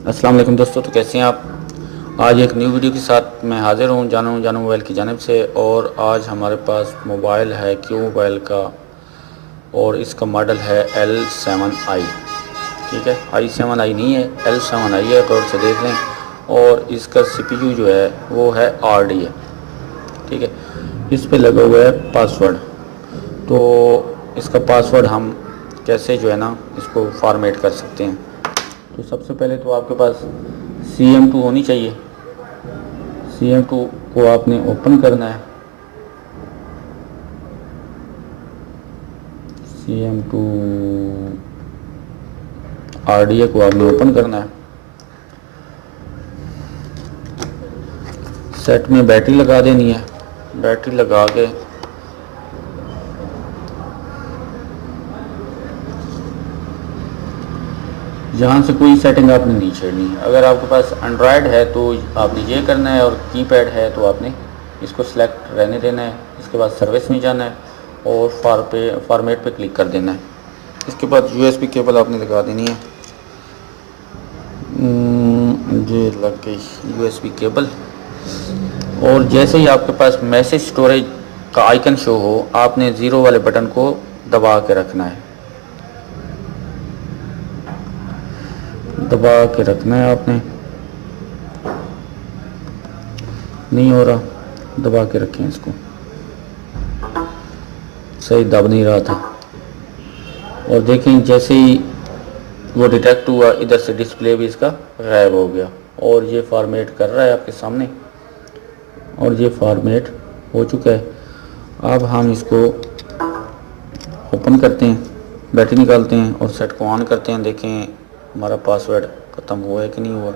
अस्सलाम वालेकुम दोस्तों, तो कैसे हैं आप। आज एक न्यू वीडियो के साथ मैं हाज़िर हूँ जानू मोबाइल की जानिब से। और आज हमारे पास मोबाइल है क्यू मोबाइल का, और इसका मॉडल है L7i। ठीक है, i7i नहीं है, L7i है, गौर से देख लें। और इसका CPU जो है वो है RD है। ठीक है, इस पे लगा हुआ है पासवर्ड। तो इसका पासवर्ड हम कैसे जो है ना इसको फॉर्मेट कर सकते हैं। तो सबसे पहले तो आपके पास CM2 होनी चाहिए। CM2 को आपने ओपन करना है। CM2 RDA को आपने ओपन करना है। सेट में बैटरी लगा देनी है। बैटरी लगा के यहाँ से कोई सेटिंग आपने नहीं छेड़नी है। अगर आपके पास एंड्रॉयड है तो आपने ये करना है, और कीपैड है तो आपने इसको सिलेक्ट रहने देना है। इसके बाद सर्विस में जाना है और फॉर्मेट पे क्लिक कर देना है। इसके बाद USB केबल आपने लगा देनी है। ये लग गई USB केबल। और जैसे ही आपके पास मैसेज स्टोरेज का आइकन शो हो, आपने ज़ीरो वाले बटन को दबा के रखना है। दबा के रखना है आपने। नहीं हो रहा, दबा के रखें इसको। सही दब नहीं रहा था। और देखें जैसे ही वो डिटेक्ट हुआ, इधर से डिस्प्ले भी इसका गायब हो गया। और ये फॉर्मेट कर रहा है आपके सामने, और ये फॉर्मेट हो चुका है। अब हम इसको ओपन करते हैं, बैटरी निकालते हैं और सेट को ऑन करते हैं। देखें हमारा पासवर्ड ख़त्म हुआ है कि नहीं हुआ।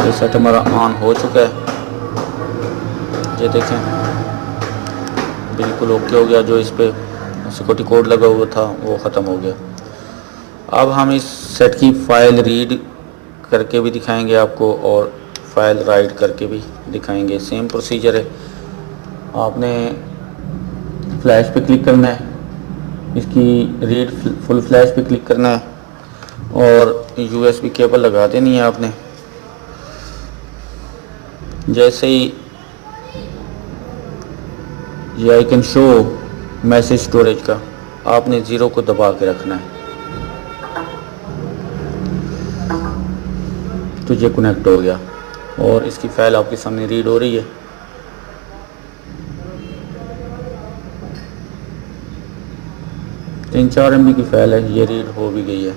ये सेट हमारा ऑन हो चुका है। ये देखें बिल्कुल ओके हो गया। जो इस पर सिक्योरिटी कोड लगा हुआ था वो ख़त्म हो गया। अब हम इस सेट की फ़ाइल रीड करके भी दिखाएंगे आपको, और फाइल राइट करके भी दिखाएंगे। सेम प्रोसीजर है। आपने फ्लैश पे क्लिक करना है, इसकी रीड फुल फ्लैश पे क्लिक करना है, और USB केबल लगा देनी है आपने। जैसे ही ये आइकन शो मैसेज स्टोरेज का, आपने ज़ीरो को दबा के रखना है। तो ये कनेक्ट हो गया और इसकी फ़ाइल आपके सामने रीड हो रही है। 3-4 MB की फ़ाइल है, ये रीड हो भी गई है।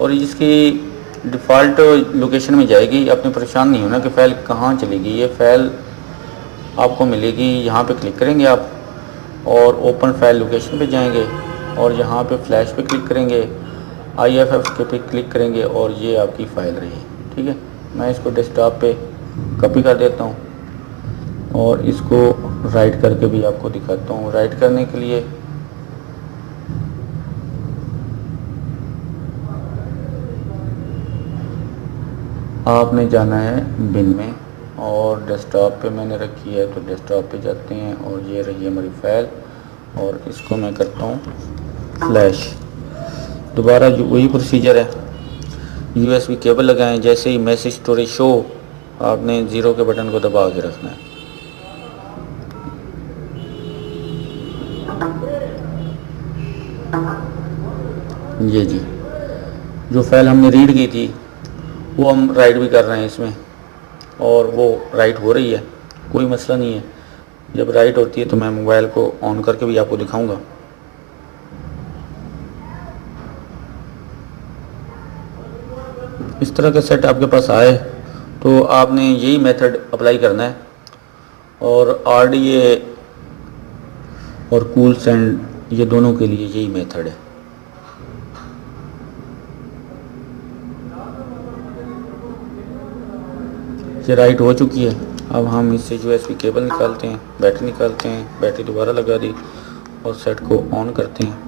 और इसकी डिफ़ॉल्ट लोकेशन में जाएगी। आपने परेशान नहीं होना कि फ़ाइल कहाँ चलेगी। ये फ़ाइल आपको मिलेगी, यहाँ पे क्लिक करेंगे आप और ओपन फाइल लोकेशन पे जाएंगे, और यहाँ पे फ्लैश पे क्लिक करेंगे, IFF के पे क्लिक करेंगे, और ये आपकी फ़ाइल रही। ठीक है, मैं इसको डेस्कटॉप पे कॉपी कर देता हूँ और इसको राइट करके भी आपको दिखाता हूँ। राइट करने के लिए आपने जाना है बिन में, और डेस्कटॉप पे मैंने रखी है तो डेस्कटॉप पे जाते हैं, और ये रही हमारी फ़ाइल। और इसको मैं करता हूँ फ्लैश। दोबारा जो वही प्रोसीजर है, USB केबल लगाएं। जैसे ही मैसेज स्टोरेज शो, आपने ज़ीरो के बटन को दबा के रखना है। ये जी, जो फाइल हमने रीड की थी वो हम राइट भी कर रहे हैं इसमें, और वो राइट हो रही है, कोई मसला नहीं है। जब राइट होती है तो मैं मोबाइल को ऑन करके भी आपको दिखाऊंगा। इस तरह का सेट आपके पास आए तो आपने यही मेथड अप्लाई करना है। और RDA और कूल सेंड, ये दोनों के लिए यही मेथड है। ये राइट हो चुकी है। अब हम इससे USB केबल निकालते हैं, बैटरी निकालते हैं, बैटरी दोबारा लगा दी और सेट को ऑन करते हैं।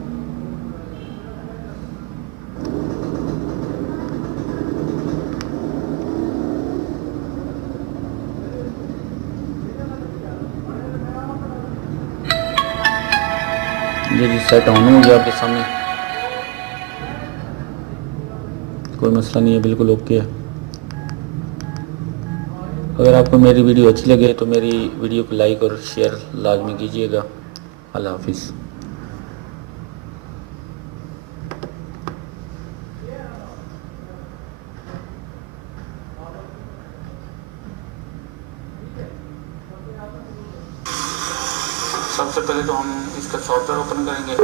ये जी सेट ऑन हो गया आपके सामने, कोई मसला नहीं है, बिल्कुल ओके है। अगर आपको मेरी वीडियो अच्छी लगे तो मेरी वीडियो को लाइक और शेयर लाजमी कीजिएगा। अल्लाह हाफिज़। सबसे पहले तो हम इसका सॉफ्टवेयर ओपन करेंगे।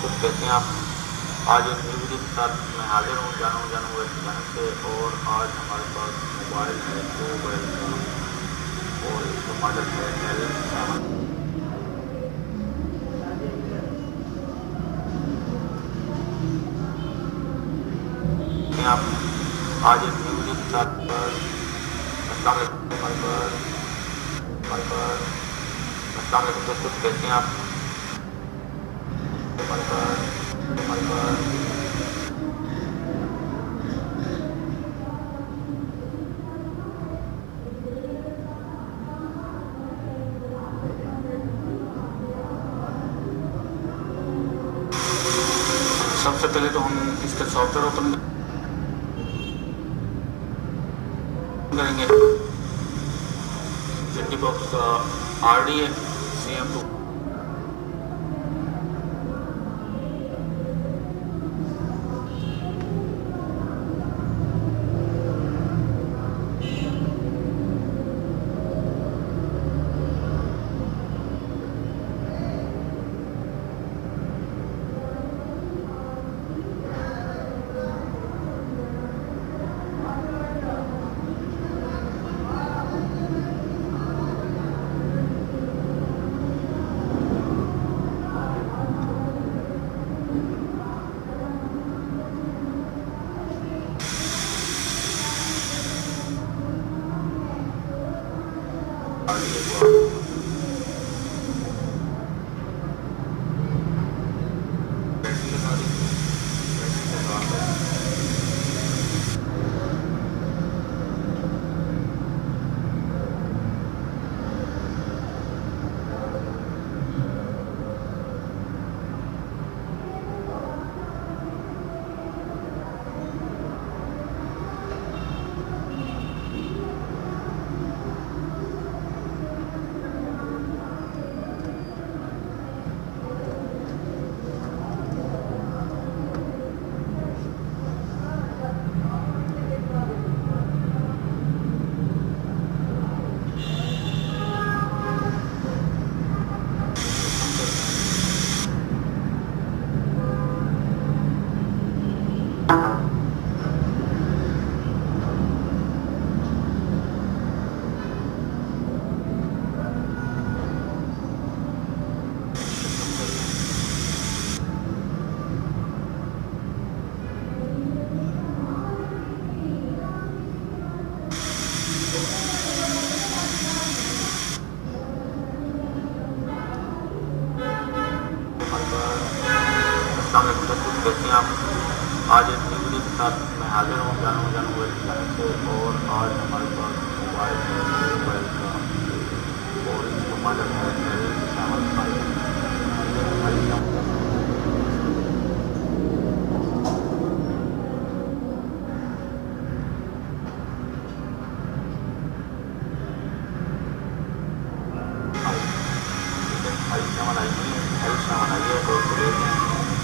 कुछ कहते हैं आप। आज एक न्यू वीडियो के साथ मैं हाजिर हूँ जानू जानू से। और आज हमारे पास मोबाइल है मोबाइल का, और इसका मॉडल है L7। आप आज एक न्यू वीडियो के साथ दोस्तों कहते हैं आप। सबसे पहले तो हम इसका सॉफ्टवेयर ओपन करेंगे। जेटी बॉक्स का RD है CM2। आज एक न्यू वीडियो के साथ मैं हाजिर हूँ जानू से। और आज हमारे पास मोबाइल है मोबाइल का, और इसका मॉडल है L7।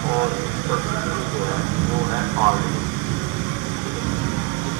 और इसका जो है वो है RD।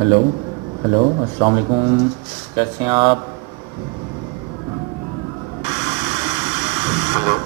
हेलो हेलो, अस्सलाम वालेकुम, कैसे हैं आप? हेलो।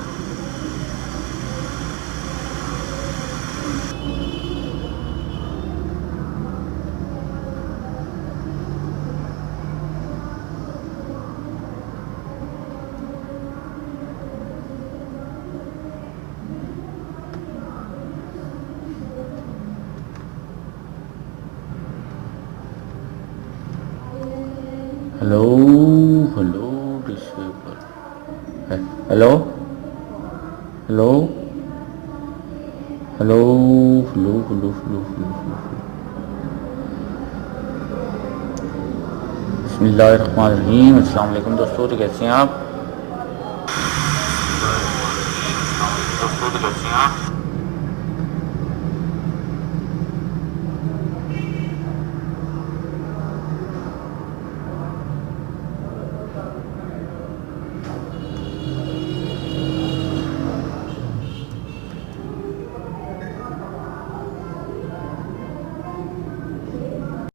हेलो हेलो, डिसेबल है। Hello hello hello hello hello hello hello hello. बिस्मिल्लाहिर्रहमानिर्रहीम, अस्सलाम वालेकुम दोस्तों, तो कैसे हैं आप? बिस्मिल्लाहिर्रहमानिर्रहीम। अस्सलाम वालेकुम दोस्तों, तो कैसे हैं आप?